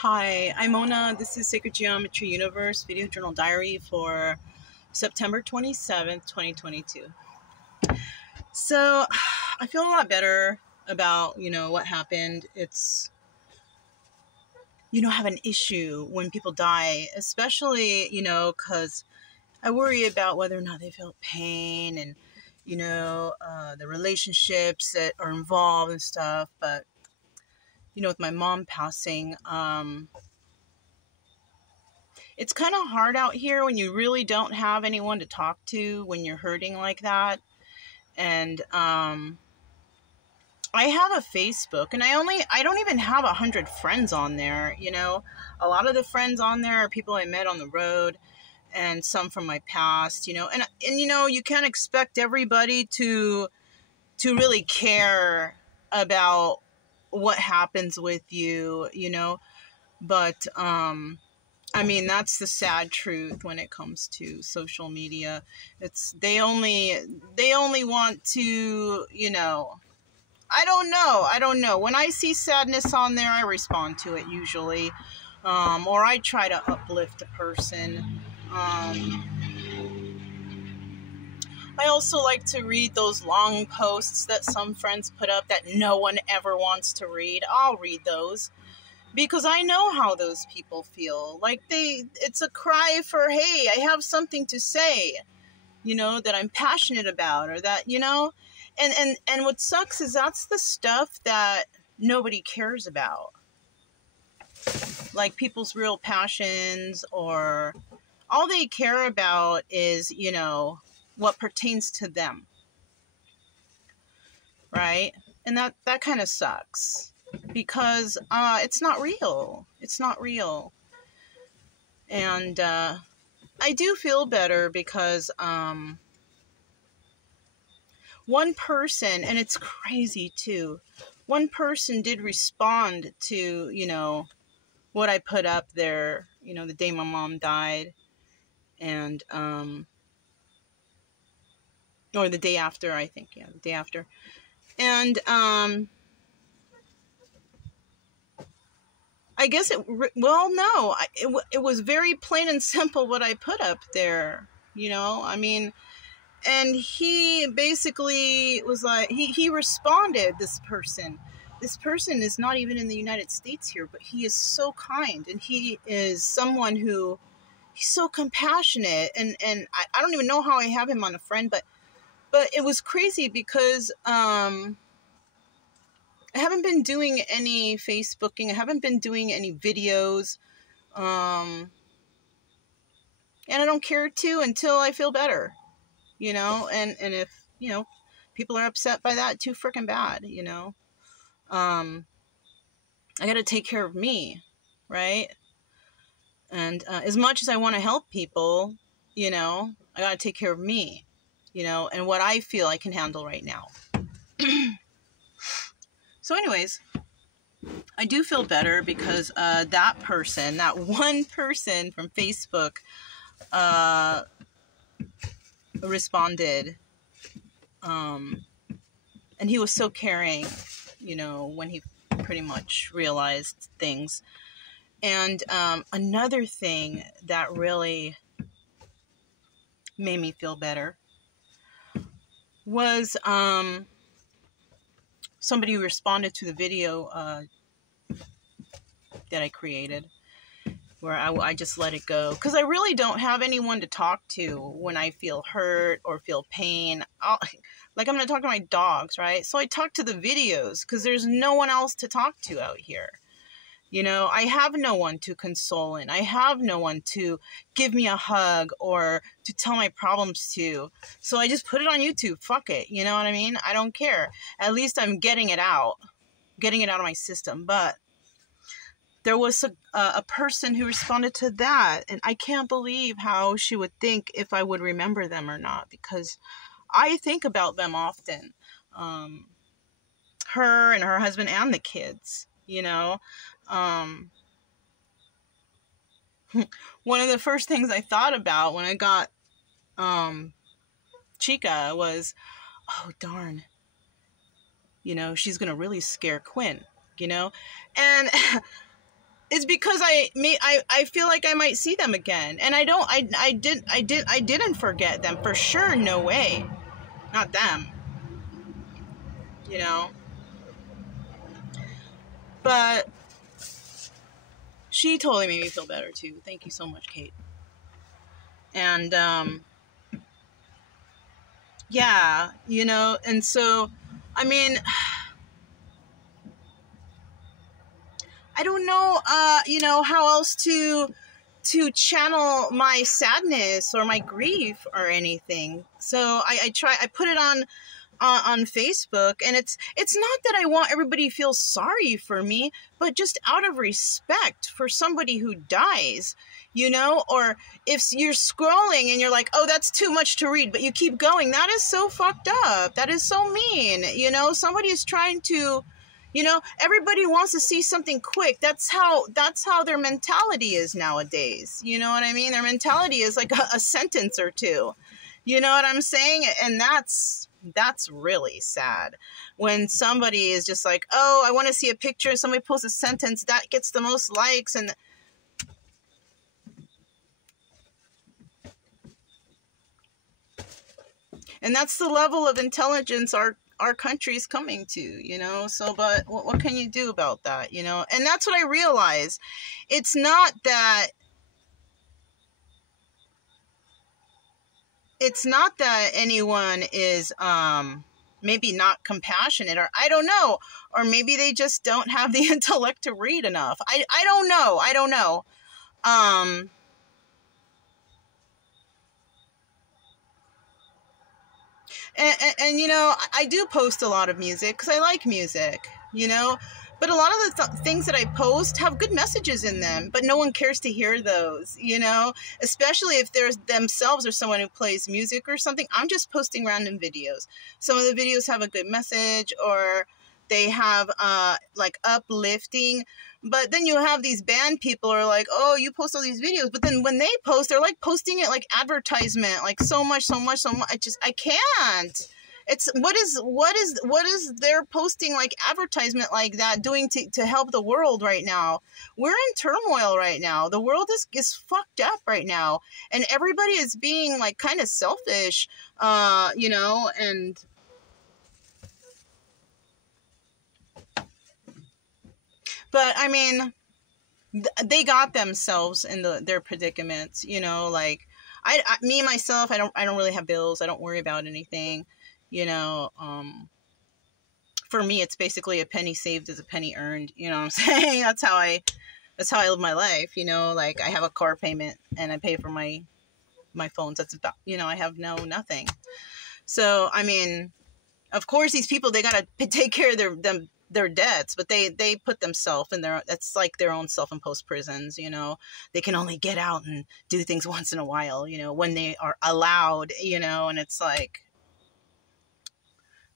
Hi, I'm Mona. This is Sacred Geometry Universe Video Journal Diary for September 27th, 2022. So, I feel a lot better about, what happened. It's, have an issue when people die, especially, because I worry about whether or not they feel pain and, the relationships that are involved and stuff. But, with my mom passing, it's kind of hard out here when you really don't have anyone to talk to when you're hurting like that. And I have a Facebook, and I don't even have 100 friends on there. A lot of the friends on there are people I met on the road, and some from my past. And you can't expect everybody to really care about what happens with you. But that's the sad truth when it comes to social media. They only want to, I don't know. When I see sadness on there, I respond to it usually. Or I try to uplift a person. I also like to read those long posts that some friends put up that no one ever wants to read. I'll read those. Because I know how those people feel. Like it's a cry for, hey, I have something to say, that I'm passionate about, or that, and what sucks is that's the stuff that nobody cares about. Like people's real passions, or all they care about is, what pertains to them. Right? And that kind of sucks. Because it's not real. It's not real. And I do feel better because one person, and it's crazy too, one person did respond to, what I put up there, the day my mom died. And, or the day after, I think. Yeah, the day after. And, I guess it was very plain and simple what I put up there, and he basically was like, he responded, this person is not even in the United States here, but he is so kind, and he is someone who, he's so compassionate, and I don't even know how I have him on a friend, but it was crazy because, I haven't been doing any Facebooking. I haven't been doing any videos. And I don't care to until I feel better, and if, people are upset by that, too freaking bad, I got to take care of me. Right. And, as much as I want to help people, I got to take care of me, and what I feel I can handle right now. So anyways, I do feel better because that one person from Facebook responded. And he was so caring, when he pretty much realized things. And another thing that really made me feel better was somebody who responded to the video that I created, where I just let it go. Because I really don't have anyone to talk to when I feel hurt or feel pain. I'm going to talk to my dogs, right? So I talk to the videos because there's no one else to talk to out here. I have no one to console in. I have no one to give me a hug or to tell my problems to. So I just put it on YouTube. Fuck it. You know what I mean? I don't care. At least I'm getting it out of my system. But there was a person who responded to that, and I can't believe how she would think if I would remember them or not, because I think about them often. Her and her husband and the kids, one of the first things I thought about when I got Chica was, oh darn, she's gonna really scare Quinn, and is because I feel like I might see them again, and I didn't forget them for sure. No way, not them. You know, but she totally made me feel better too. Thank you so much, Kate. And yeah, you know, and so I mean, I don't know, you know, how else to channel my sadness or my grief or anything. So I put it on Facebook, and it's not that I want everybody to feel sorry for me, but just out of respect for somebody who dies, you know. Or if you're scrolling and you're like, oh, that's too much to read, but you keep going, that is so fucked up. That is so mean. You know, somebody is trying to, you know, everybody wants to see something quick. That's how their mentality is nowadays. You know what I mean? Their mentality is like a sentence or two. You know what I'm saying? And that's really sad when somebody is just like, oh, I want to see a picture. Somebody posts a sentence that gets the most likes. And that's the level of intelligence our country's coming to, you know. So, but what can you do about that, you know? And that's what I realize. It's not that anyone is maybe not compassionate, or I don't know, or maybe they just don't have the intellect to read enough. I don't know. And you know, I do post a lot of music because I like music, you know, but a lot of the things that I post have good messages in them, but no one cares to hear those, you know, especially if there's themselves or someone who plays music or something. I'm just posting random videos. Some of the videos have a good message, or they have like uplifting. But then you have these band people who are like, oh, you post all these videos, but then when they post, they're like posting it like advertisement, like so much. I can't. It's what is they're posting like advertisement like that doing to help the world right now? We're in turmoil right now. The world is fucked up right now, and everybody is being like kind of selfish, you know, and but I mean, they got themselves in their predicaments, you know. Like me myself, I don't really have bills. I don't worry about anything, you know. For me, it's basically a penny saved is a penny earned. You know what I'm saying? That's how I live my life. You know, like I have a car payment and I pay for my phones. That's about, you know, I have nothing. So I mean, of course, these people, they gotta take care of their debts, but they put themselves in that's like their own self-imposed prisons, you know. They can only get out and do things once in a while, you know, when they are allowed, you know. And it's like,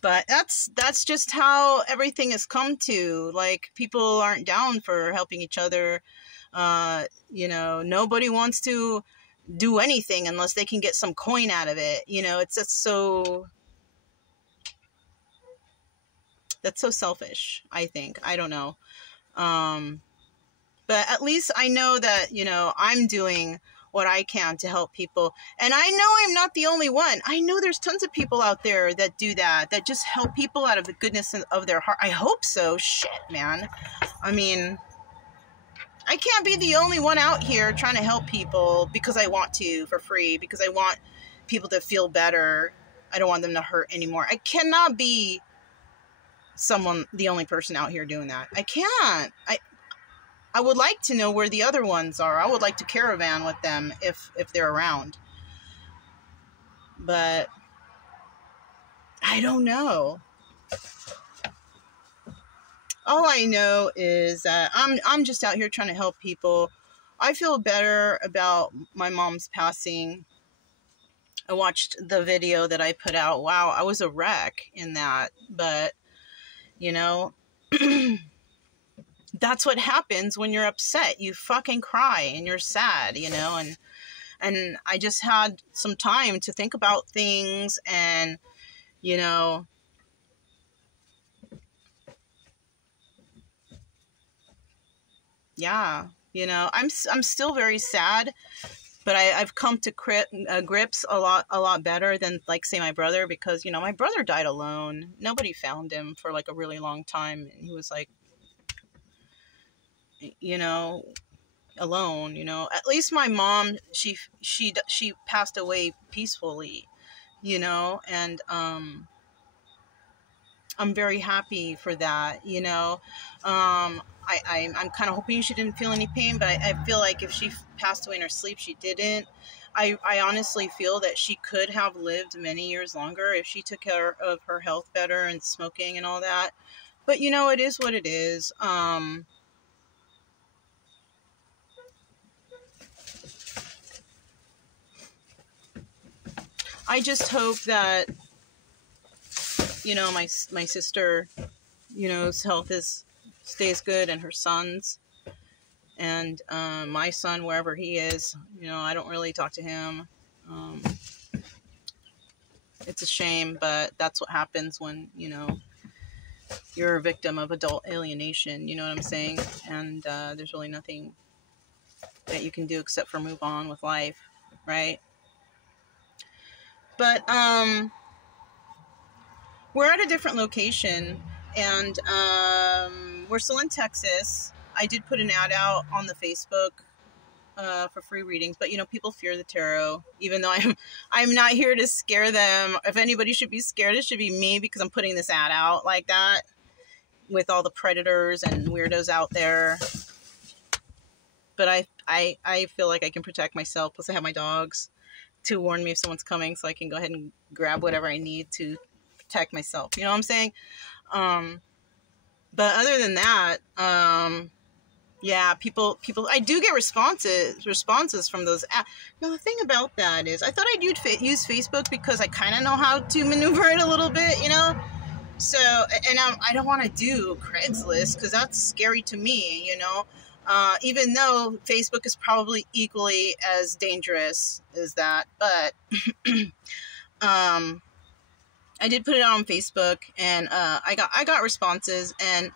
but that's just how everything has come to. Like, people aren't down for helping each other. You know, nobody wants to do anything unless they can get some coin out of it, you know. It's just so, that's so selfish, I think. I don't know. But at least I know that, you know, I'm doing what I can to help people. And I know I'm not the only one. I know there's tons of people out there that do that just help people out of the goodness of their heart. I hope so. Shit, man. I mean, I can't be the only one out here trying to help people because I want to for free, because I want people to feel better. I don't want them to hurt anymore. I cannot be the only person out here doing that. I can't. I would like to know where the other ones are. I would like to caravan with them if they're around. But I don't know. All I know is that I'm just out here trying to help people. I feel better about my mom's passing. I watched the video that I put out. Wow, I was a wreck in that. But, you know, that's what happens when you're upset. You fucking cry and you're sad, you know. And I just had some time to think about things, and, you know, yeah, you know, I'm still very sad, but I've come to grips a lot better than, like, say, my brother, because, you know, my brother died alone. Nobody found him for like a really long time, and he was like, you know, alone. You know, at least my mom, she passed away peacefully, you know, and I'm very happy for that, you know. I'm kind of hoping she didn't feel any pain, but I feel like if she passed away in her sleep, she didn't. I honestly feel that she could have lived many years longer if she took care of her health better and smoking and all that. But, you know, it is what it is. I just hope that, you know, my sister, you know, health stays good, and her son's, and my son, wherever he is, you know, I don't really talk to him. It's a shame, but that's what happens when, you know, you're a victim of adult alienation, you know what I'm saying? And there's really nothing that you can do except for move on with life, right? But we're at a different location, and we're still in Texas. I did put an ad out on the Facebook for free readings, but, you know, people fear the tarot, even though I'm not here to scare them. If anybody should be scared, it should be me, because I'm putting this ad out like that with all the predators and weirdos out there. But I feel like I can protect myself. Plus I have my dogs to warn me if someone's coming, so I can go ahead and grab whatever I need to protect myself. You know what I'm saying? But other than that, yeah, people, I do get responses from those. Now, the thing about that is, I thought I'd use Facebook because I kind of know how to maneuver it a little bit, you know? So, and I don't want to do Craigslist because that's scary to me, you know? Even though Facebook is probably equally as dangerous as that, but I did put it on Facebook, and I got responses, and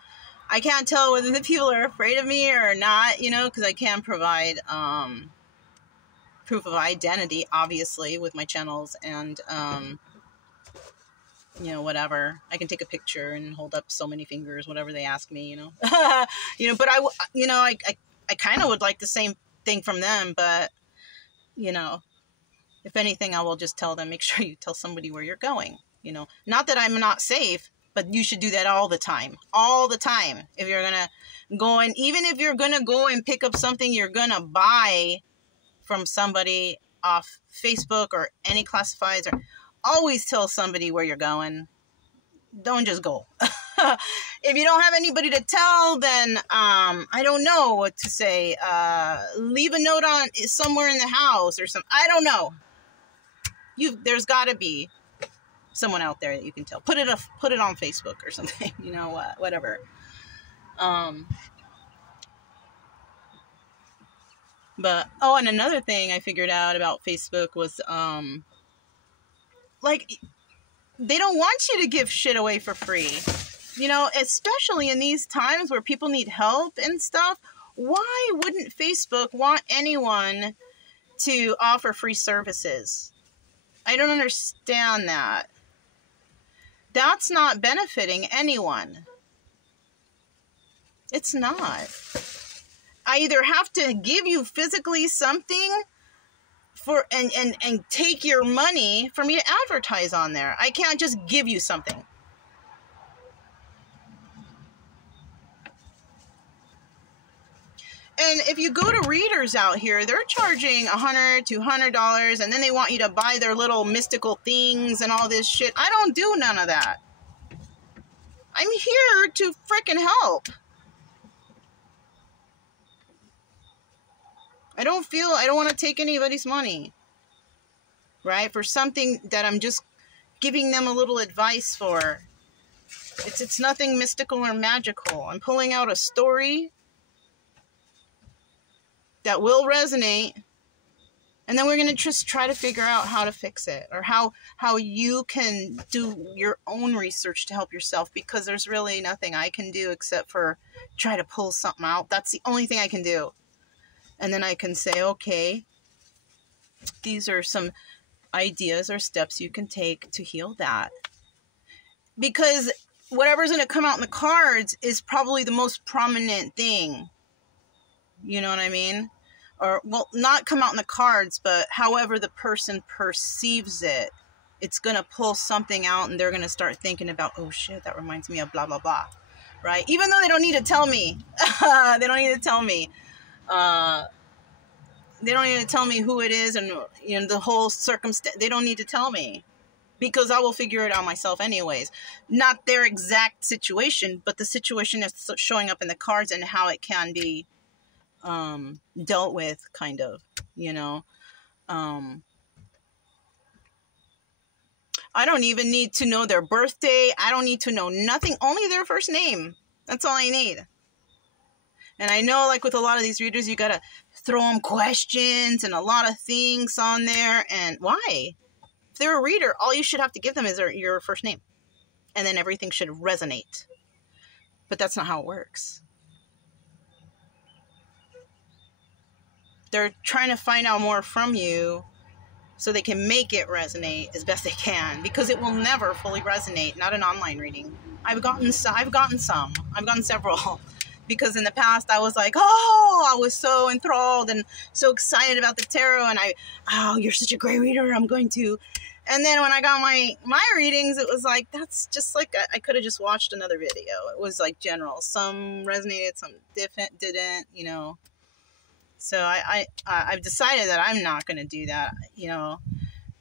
I can't tell whether the people are afraid of me or not, you know, because I can provide proof of identity, obviously, with my channels, and you know, whatever. I can take a picture and hold up so many fingers, whatever they ask me, you know. You know, but I kind of would like the same thing from them, but, you know, if anything, I will just tell them, make sure you tell somebody where you're going, you know. Not that I'm not safe, but you should do that all the time. All the time. If you're going to go, and even if you're going to go and pick up something you're going to buy from somebody off Facebook or any classifieds, or always tell somebody where you're going. Don't just go. If you don't have anybody to tell, then I don't know what to say. Leave a note on somewhere in the house or something. I don't know. There's got to be someone out there that you can tell. Put it on Facebook or something. You know, whatever. But and another thing I figured out about Facebook was like, they don't want you to give shit away for free. You know, especially in these times where people need help and stuff. Why wouldn't Facebook want anyone to offer free services? I don't understand that. That's not benefiting anyone. It's not. I either have to give you physically something and take your money for me to advertise on there. I can't just give you something. And if you go to readers out here, they're charging $100, $200, and then they want you to buy their little mystical things and all this shit. I don't do none of that. I'm here to frickin' help. I don't want to take anybody's money, right? For something that I'm just giving them a little advice for. It's nothing mystical or magical. I'm pulling out a story that will resonate, And then we're going to just try to figure out how to fix it, or how you can do your own research to help yourself, because there's really nothing I can do except for try to pull something out. That's the only thing I can do. And then I can say, okay, these are some ideas or steps you can take to heal that. Because whatever's going to come out in the cards is probably the most prominent thing. You know what I mean? Or, well, not come out in the cards, but however the person perceives it, it's going to pull something out, and they're going to start thinking about, oh shit, that reminds me of blah, blah, blah, right? Even though they don't need to tell me. They don't need to tell me. They don't need to tell me who it is and, you know, the whole circumstance. They don't need to tell me, because I will figure it out myself anyways. Not their exact situation, but the situation that's showing up in the cards and how it can be dealt with, kind of, you know. I don't even need to know their birthday. I don't need to know nothing, only their first name. That's all I need. And I know, like with a lot of these readers, you gotta throw them questions and a lot of things on there. And why? If they're a reader, all you should have to give them is your first name, and then everything should resonate. But that's not how it works. They're trying to find out more from you so they can make it resonate as best they can, because it will never fully resonate. Not an online reading. I've gotten several, because in the past I was like, oh, I was so enthralled and so excited about the tarot, and oh, you're such a great reader, I'm going to. And then when I got my readings, it was like, that's just like, I could have just watched another video. It was like general. Some resonated, some didn't, you know. So I've decided that I'm not going to do that. You know,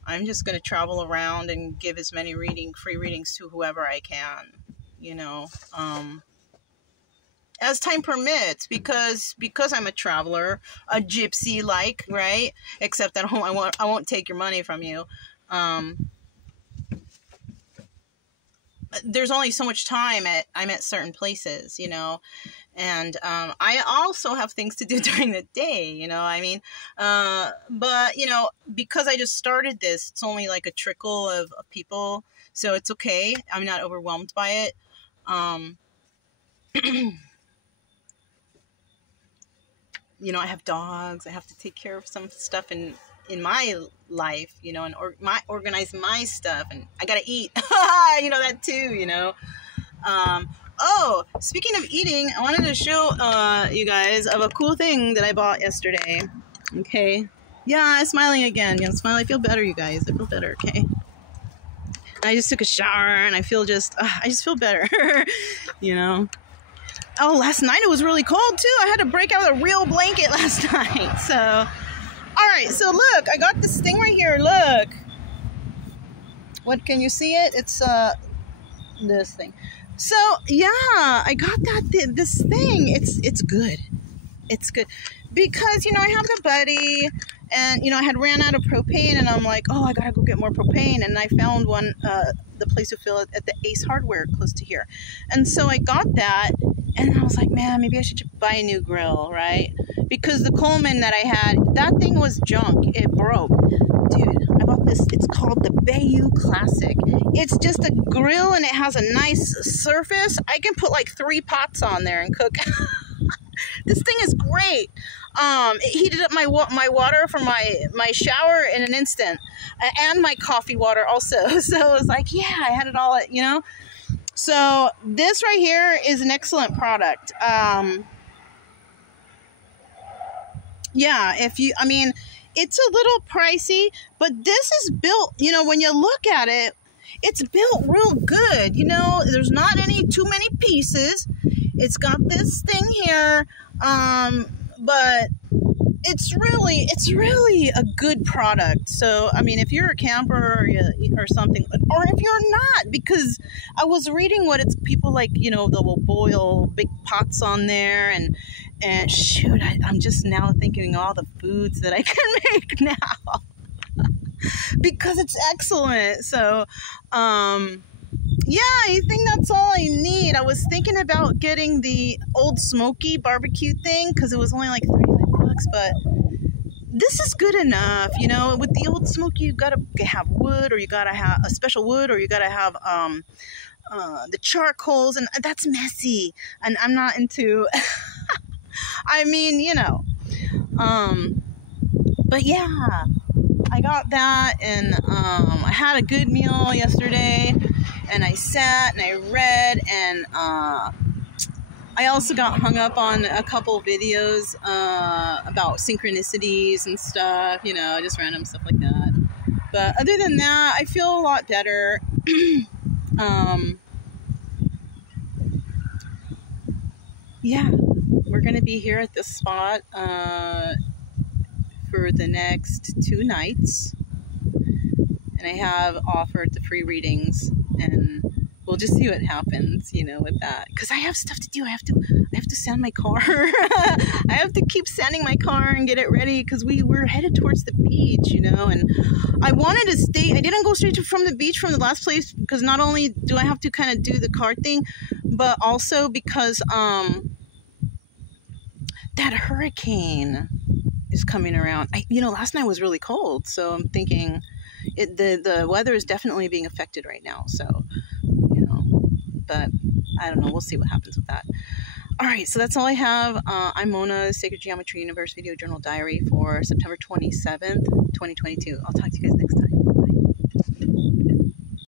I'm just going to travel around and give as many free readings to whoever I can, you know, as time permits, because I'm a traveler, a gypsy, like, right? Except that I won't take your money from you. There's only so much time I'm at certain places, you know. And I also have things to do during the day, you know, I mean, but, you know, because I just started this, it's only like a trickle of people, so it's okay. I'm not overwhelmed by it. You know, I have dogs. I have to take care of some stuff in my life, you know, and organize my stuff, and I gotta eat, you know, that too, you know. Oh, speaking of eating, I wanted to show you guys of a cool thing that I bought yesterday. Okay. Yeah, I'm smiling again. Yeah, smile. I feel better, you guys. I feel better, okay? I just took a shower, and I just feel better, you know? Oh, last night it was really cold, too. I had to break out a real blanket last night, so... Alright, so look, I got this thing right here, look. What, can you see it? It's, this thing. So, yeah, I got this thing. It's good. It's good. Because, you know, I have a buddy, and, you know, I had ran out of propane, and I'm like, oh, I gotta go get more propane. And I found one, the place to fill it at the Ace Hardware close to here. And so I got that, and I was like, man, maybe I should just buy a new grill, right? Because the Coleman that I had, that thing was junk. It broke. Dude, I bought this. It's called the Bayou Classic. It's just a grill, and it has a nice surface. I can put like 3 pots on there and cook. This thing is great. It heated up my water for my shower in an instant, and my coffee water also. So it was like, yeah, I had it all, you know. So this right here is an excellent product. Yeah, I mean, it's a little pricey, but this is built, you know, when you look at it, it's built real good. You know, there's not too many pieces. It's got this thing here, but it's really a good product. So, I mean, if you're a camper or something, or if you're not, because I was reading what it's people like, you know, they will boil big pots on there, and shoot, I'm just now thinking all the foods that I can make now. Because it's excellent. So, yeah, I think that's all I need. I was thinking about getting the Old Smoky barbecue thing, because it was only like $35, but this is good enough. You know, with the old smoky, you gotta have wood, or you gotta have a special wood, or you gotta have the charcoals, and that's messy, and I'm not into. I mean, you know, but yeah, I got that, and I had a good meal yesterday, and I sat and I read, and I also got hung up on a couple videos about synchronicities and stuff, you know, just random stuff like that. But other than that, I feel a lot better. Yeah, we're going to be here at this spot for the next 2 nights. And I have offered the free readings, and we'll just see what happens, you know, with that. Because I have stuff to do. I have to sand my car. I have to keep sanding my car and get it ready, because we were headed towards the beach, you know. And I wanted to stay. I didn't go straight from the beach from the last place, because not only do I have to kind of do the car thing, but also because that hurricane is coming around. You know, last night was really cold, so I'm thinking the weather is definitely being affected right now. So, you know, but I don't know. We'll see what happens with that. All right, so that's all I have. I'm Mona, Sacred Geometry Universe Video Journal Diary for September 27th, 2022. I'll talk to you guys next time.